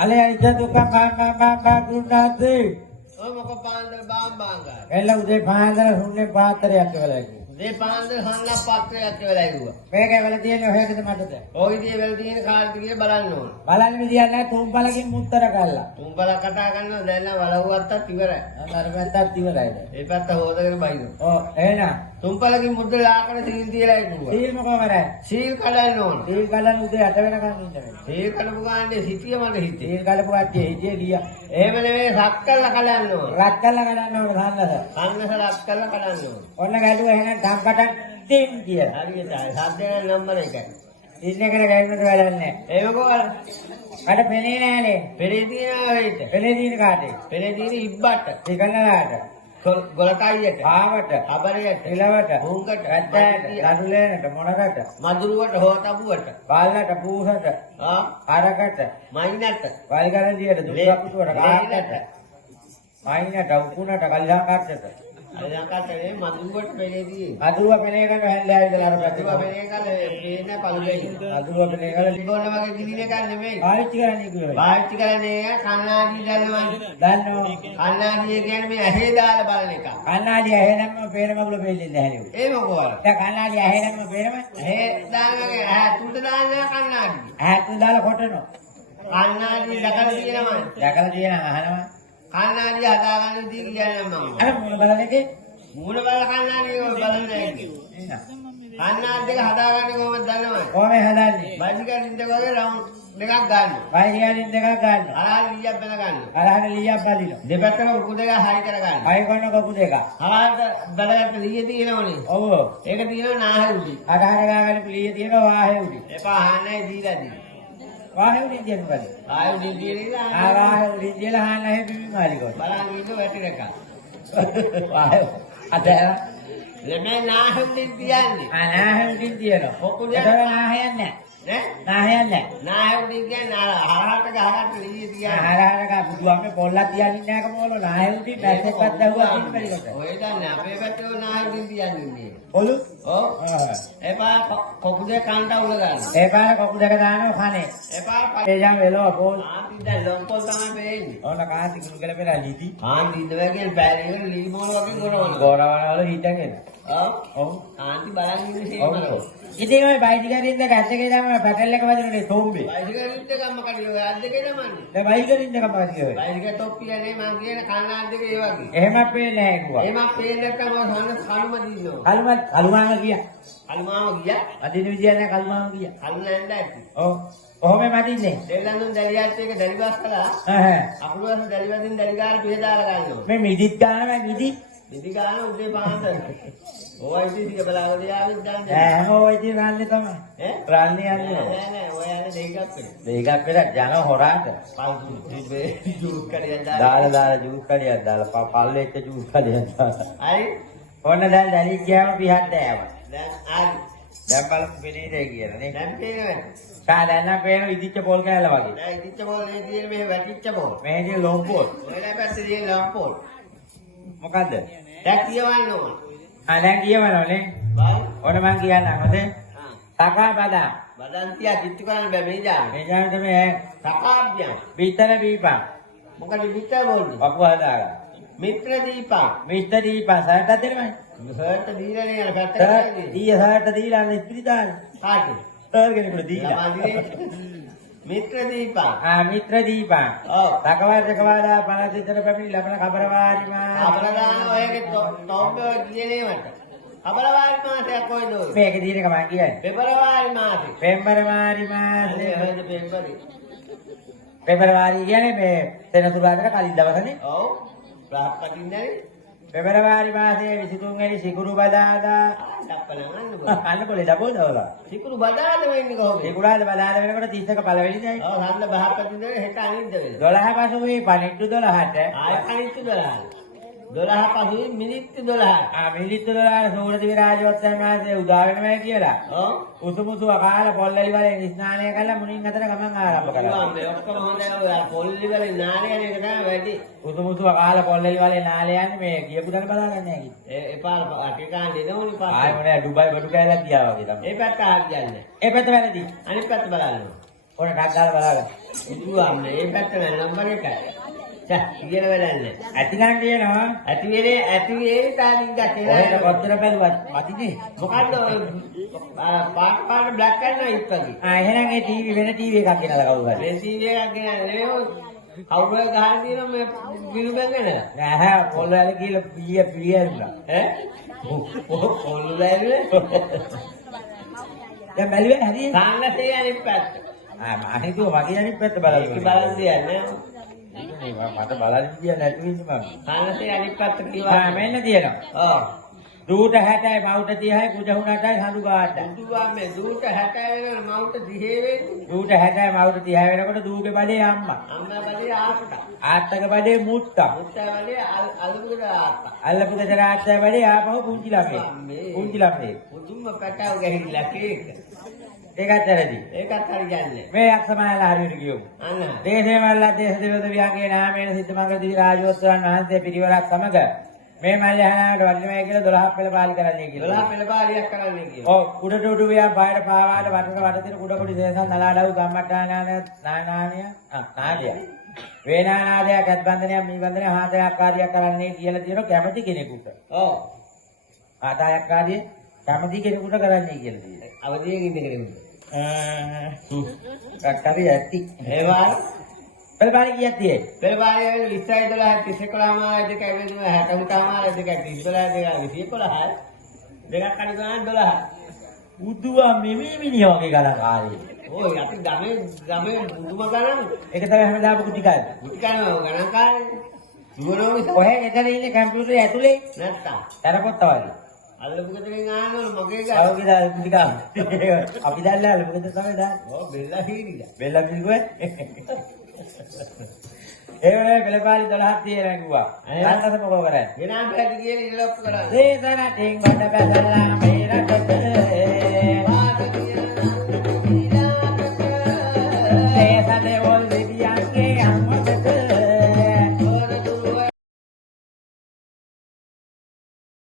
Ale aja tukang bang gurunati. ඔය මොක පාන්දර බාම්බාංගා. Ella udah paandar sunne paatharයක් කියලා කිව්වා. මේ පාන්දර හන්නක් පත්‍රයක් කියලා ඇහුවා. මේක වෙල තියෙන්නේ ඔහෙකද මටද? ඔය විදිහේ වෙල තියෙන කාර්යය කියලා බලන්න ඕන. බලන්න විදියක් නැහැ තුම්පලකින් මුත්තර කළා. තුම්බල කතා කරනවා දැන් නම් වලව්වත්තත් ඉවරයි. අර පැත්තක් ඉවරයිද? ඒ පැත්ත හොදගෙන බයින. ඔව් එහෙනම් තුම්බලකින් මුද්ද ලාකන සීල් තියලා ඉන්නවා. සීල් මොකවරයි? සීල් කඩන්න ඕන. සීල් කඩන්න උදේ 8 වෙනකන් ඉන්න වෙනවා. සීල් කඩපු ගානේ සිටිය මට හිතේ. සීල් කඩපු කට්ටිය හිටියේ ගියා. එහෙම නෙමෙයි රත් කළා කඩන්න ඕන. රත් කළා කඩන්න ඕනේ සන්නස. සන්නස රත් කළා කඩන්න ඕන. ඔන්න ගැලුවා එහෙනම් ඩම්පටක් දෙන්න කියලා. හරියටයි. සද්දේ නම්බර 1යි. ඉන්න කෙනා ගැලුමට වැඩක් නැහැ. ඒක කොහොමද? මට පෙනේ නෑනේ. පෙරේ තියෙනවා වෙයිද? පෙනේ දින කාටේ? පෙරේ තියෙන ඉබ්බට. තිකන්නලාට. ගොලකයියට. ආවට. අබරයට. ඉලවට. හුංගට. රැත්තෑට. දඩුලේනට. මොනකට. මදුරුවට හොතපුවට. බාල්ලට. පූසට. අරකට. මයින්නට. වල්ගරන්දියට. දුක්කපුටුවට. කාටට. මයින්නට. උකුණට. කල්හාකටට. අලංකාරයේ මදුරුවට පෙරේ තියෙන. අදුරුව පෙනේ කරන හැන්දෑව ඉඳලා අර පැත්තට. මදුරුව පෙරේ කල පේන පළුගයි. අදුරුව පෙනේ කරලා ඉබොන්න වගේ දිලින එක නෙමෙයි. පාවිච්චි කරන්නේ කිව්වේ. පාවිච්චි කරන්නේ කන්නාඩි දැල්වන්නේ. දන්නවා. කන්නාඩිය කියන්නේ මේ ඇහි දාලා බලන එක. කන්නාඩි ඇහෙනම පේන මගුල පෙල්ලෙන්නේ නැහැ නේ. ඒ මොකවල? දැන් කන්නාඩි ඇහෙනම පේනම ඇහි දානගේ ඇහ තුඩ දාන්නේ කන්නාඩි. ඈත් දාලා කොටනවා. කන්නාඩි දැකලා තියෙනවා. දැකලා තියෙනවා අහනවා. කන්නාඩි හදාගන්න විදිහ කියන්නේ මම. අර මොන බලන්නේ? මූණ බලලා කන්නාඩි ඔය බලන්නේ නැහැ. කන්නාඩි දෙක හදාගන්නේ කොහොමද දන්නවද? කොහොමද හදන්නේ? බයිසිකලින් දෙක වගේ රවුන්ඩ් දෙකක් ගන්න. වයිරියලින් දෙකක් ගන්න. අරහන් ලීයක් බඳ ගන්න. අරහන ලීයක් බදිනවා. දෙපැත්තම උකු දෙක හයි කර ගන්න. වයි කොන කපු දෙක. හරහට බඳගත්ත ලීය තියෙනවනේ. ඔව්. ඒක තියෙනවා නාහේ උඩි. අරහන ගාගෙන ලීය තියෙනවා වාහේ උඩි. එපා අහන්නයි දීලා දී. වාහේ උඩි කියනවාද? ආයෙ උඩින් තියෙනවා. වාහේ උඩි කියලා අහන්න හැම බිමි මාරි කොට. බලන් ඉන්න වැටිරක. වාහේ අද lemay නාහේ උඩින් තියන්නේ. නාහේ උඩි තියෙනවා. පොකුණේ ඒක නාහයක් නැහැ. නේ? නාහයක් නැහැ. නාහේ උඩින් කියන්නේ හරහට ගහකට ලීය තියන්නේ. හරහනක බුදුහාමේ පොල්ලක් තියන්නේ නැහැ කොමෝල නාහේ උඩි පැත්තකට දැවුවා කිව්ව කොට. ඔය දන්නේ අපේ පැත්තේ නාහේ උඩින් තියන්නේ. පොළු? ඔව්. එපා කොකුදේ කන්ට උල ගන්න. ඒ පාර කපු දෙක දානවා කනේ. එපා එජාන් වෙලව පොල්. ආන්ති දැන් ලොම්පොල් තමයි පේන්නේ. ඕන කාන්ති කුළු ගල පෙරා ලීති. ආන්ති ඉඳලා කියන පැරියක ලී මොන වගේ කරනවා. ගෝරවල හිටගෙන. ඔව්. ඔව්. ආන්ති බලන් ඉන්නේ ඔව්. සේමලෝ. ඉතින් ඔය බයිසිකලින් දෙක ඇත්තකේ තමයි පැටල් එක වදිනේ තොම්බේ. බයිසිකලින් දෙකම කඩියෝ අද්දකේ නමන්නේ. දැන් බයිසිකලින් දෙක පාවිච්චි කරේ. බයිසිකල් ටොප්පියනේ මං කියන කන්නාඩි දෙක ඒ වගේ. එහෙම පේන්නේ නැහැ කිව්වා. එහෙම පේන්නේ නැත්නම් මම කලුම දින්නවා. කලුමාම ගියා. කලුමාම ගියා. අදින විදිය නැහැ කලුමාම ගියා. කලු නැන්ද ඇති. ඔව්. කොහොම මදින්නේ? දෙල්ලන්දුන් දැලියත් එක දැලිවාස් කළා. අකුරුවස් දැලිවදින් දැලිගාල පිහදාලා ගන්නවා. මේ මිදිත් ගන්නවා මිදි. මිදි ගාන උදේ පාන්දර. ඔය ඉතින් ටික බලාගෙන ආවෙත් දැන්. හැමෝම ඉතින් රන්නේ තමයි. රන්නේ යන්නේ. නෑ ඔය යන්නේ දෙකක් වෙන. දෙකක් වෙලා යන හොරාට. පල්තු ඉබේ ජූස් කඩියක් දාලා ජූස් කඩියක් දාලා පල්ලෙච්ච ජූස් කඩියක් දාලා. අයි ඔන්න දැන් දැලි ගියාම පිහත් ඇව. දැන් ආයි. දැන් බලමු පිළිදේ කියලා නේ. දැන් පේනවද? දැන් නම් පේන ඉදිච්ච පොල් කෑල්ල වගේ. දැන් ඉදිච්ච බෝල් මේ තියෙන මේ වැටිච්ච බෝල්. මේකේ ලොම් පොල්. ඔයලා පැත්තේ තියෙන ලම්පෝල්. මොකද්ද? දැන් කියවන්න ඕන. දැන් කියවනෝනේ. බයි. ඔන්න මං කියන්නම් හොඳේ. තකා බදා. බදන් තියා කිට්ටු කරන්න බෑ මේ ජාම. මේ ජාන තමයි සකාබ්යම්. පිටර බීපන්. මොකද විතර බෝල්ද? වපු හදාගන්න. මිත්‍ර දීපා. මිස්ටර් දීපන් සර්ට් දෙන්නමයි. සර්ට දීලා නේ අර පැත්තට. ඊය සර්ට් දීලා ඉස්පිරි දාන්න. කාටද? සර්ගෙනෙකුට දීලා. මිත්‍ර දීපා. මිත්‍ර දීපන්. ඔව්. තකවාදා 50 විතර පැමිණි ලබන කබරවාරිමා. අපරදාන ඔයගේ ටොම්බේ දිනේ මට. කබරවාරි මාසයක් කොයිද ඔය? මේක දින එක මං කියන්නේ. පෙබරවාරි මාසේ. පෙබරවාරි මාසේ. හොයද පෙබරි. පෙබරවාරි කියන්නේ මේ සෙනසුරාදාට කලින් දවසනේ. ඔව්. බ්‍රහස්පතින්දනේ. පෙබරවාරි මාසයේ 23 වෙනි සිකුරු බදාදා දක්පලන් අන්න කොලේ දබෝ දවලා. සිකුරු බදාද වෙන්නේ කොහොමද? සිකුරාද බදාද වෙනකොට 31 පළවෙනි දවසේ. ඔව් සම්ල බ්‍රහස්පතින්දනේ හෙට අනිද්ද වෙනවා. 12 පසුවේ පණිට්ටු 12ට. ආය කණිත්තු 12. 12 පසුවේ මිනිත්තු 12. මිනිත්තු 12 සූරදිවි රාජවත්යන් වහන්සේ උදා වෙනවා කියලා. ඔව්. උසුමුසු අකාල පොල්ලලි වලින් ස්නානය කළා මුණින් අතර ගමන් ආරම්භ කළා. මේ ඔක්කොම හොඳයි ඔය පොල්ලි වල නාන යන එක තමයි වැඩි. උසුමුසු අකාල පොල්ලලි වලින් නාලේ යන්නේ මේ ගියපු දන බලාගන්නේ නැහැ කිව්වා. ඒ පාර අටිකාන් දෙනෝනි පාර. ආයෙ මොනේ ඩුබයි බඩු කෑල්ලක් ගියා වගේ තමයි. ඒ පැත්ත ආගියන්නේ. ඒ පැත්ත වැරදි. අනිත් පැත්ත බලන්න. ඕන ටක් ගාලා බලන්න. ඉදුවා මේ පැත්ත නෑ නම්බර 1යි. චා ඉගෙන වැඩන්නේ. ඇති නම් කියනවා. ඇති වෙලේ තාලින් ගත්තේ. ඔහෙට කොච්චර බැලුවත් මතිනේ. මොකද්ද ඔය පාට බ්ලැක් ඇන්ඩ් වයිට් වගේ. එහෙනම් ඒ ටීවී වෙන ටීවී එකක් ගෙනලා කවුරු හරි. මේ ටීවී එකක් ගෙනල්ලා කවුරු ගහලා තියෙනවා මේ බිලු බැංගනලා. නෑ පොල් වල කියලා පිළියරුණා. ඈ? පොල් වල දැන් බැලුවේ හරියට. කාංගසේ අනිත් පැත්ත. මම හිතුවා මගේ අනිත් පැත්ත බලන්න. ඒක බලන්න දෙන්නේ. මට බලන්න දෙයක් නැතුව ඉන්නේ මම. කාංගසේ අනිත් පැත්ත කිව්වා. මෙන්න තියෙනවා. ඔව්. දූට 60යි මවුට 30යි කුජ 8යි හඳු ගාටයි. ඉදුවා මේ දූට 60 වෙනවා මවුට 30 වෙන්නේ. දූට 60යි මවුට 30 වෙනකොට දූගේ බඩේ අම්මා. අම්මා බඩේ ආත්තා. ආත්තගේ බඩේ මුත්තා. මුත්තා බඩේ අලුගුඩ ආත්තා. අල්ලපු ගෙදර ආත්තගේ බඩේ ආපහු පුංචි ළමයි. පුංචි ළමයි. මුදුම්ම පැටව ගහිලා කේක. ඒකත් ඇරදි. ඒකත් හරියන්නේ. මේ යක්ෂමහලා හරියට කියමු. අන්න. දේශේමල්ලා දේශ දෙවද විහාරයේ නාමයෙන් සිද්ධමංගල දිවි රාජෝත්සවයන් වහන්සේ පිරිවරක් සමග මේ මල්ලහනාට වඩිනවයි කියලා 12 පෙළ පාලි කරන්නේ කියලා. 12 පෙළ පාලියක් කරන්නේ කියලා. ඔව් උඩට උඩු වියා බාහිර පාවාට වටට වටතින කුඩ කුඩි දේශන් නලාඩව් ගම්මට්ටානාන නානානිය නාදිය. වේනානාදයක් අත්බන්ධනයක් මේ බන්ධනය හාතයක් කාර්යයක් කරන්නේ කියලා තියෙන කැමැති කෙනෙකුට. ඔව්. හාතයක් කාර්යය කැමැති කෙනෙකුට කරන්නේ කියලා තියෙනවා. අවදියෙන් ඉන්න කෙනෙකුට. කක්කරි ඇති. ඒවා පෙළ පාලි කීයක් තියෙයි? පෙළ පාලිය 20 12 31 මාර දෙක ඇවිල්ලා 63 මාර දෙක 30 දෙක 11 දෙකක් අඩු ගන්න 12. උදුවා මෙමි මිනිහා වගේ ගලකාරී. ඔය අපි ගමේ මුදුම ගණන් ඒක තමයි හැමදාම කුටි කාලේ. මුටි කරනවා ගණන් කාලේ. දුවනවා මිස ඔහෙ එතන ඉන්නේ කම්පියුටරේ ඇතුලේ නැත්තම්. තරපොත්ත වගේ. අල්ලපු ගෙදරින් ආනවලු මගේ ගා. ආවගේ දා කුටි කාලේ. අපි දැල්ලාල මොකද තමයි දාන්නේ. ඔව් බෙල්ලා හීරිලා. බෙල්ල පිළිගුවේ. ඒ වගේ පෙළපාලි 12ක් තියෙනවා කිව්වා. අයන්තස මොකෝ කරන්නේ? වෙනාට ඇති කියලා ඉලොප්පු කරන්නේ. දේශනටින් ගොඩ බැසලා මේ රටට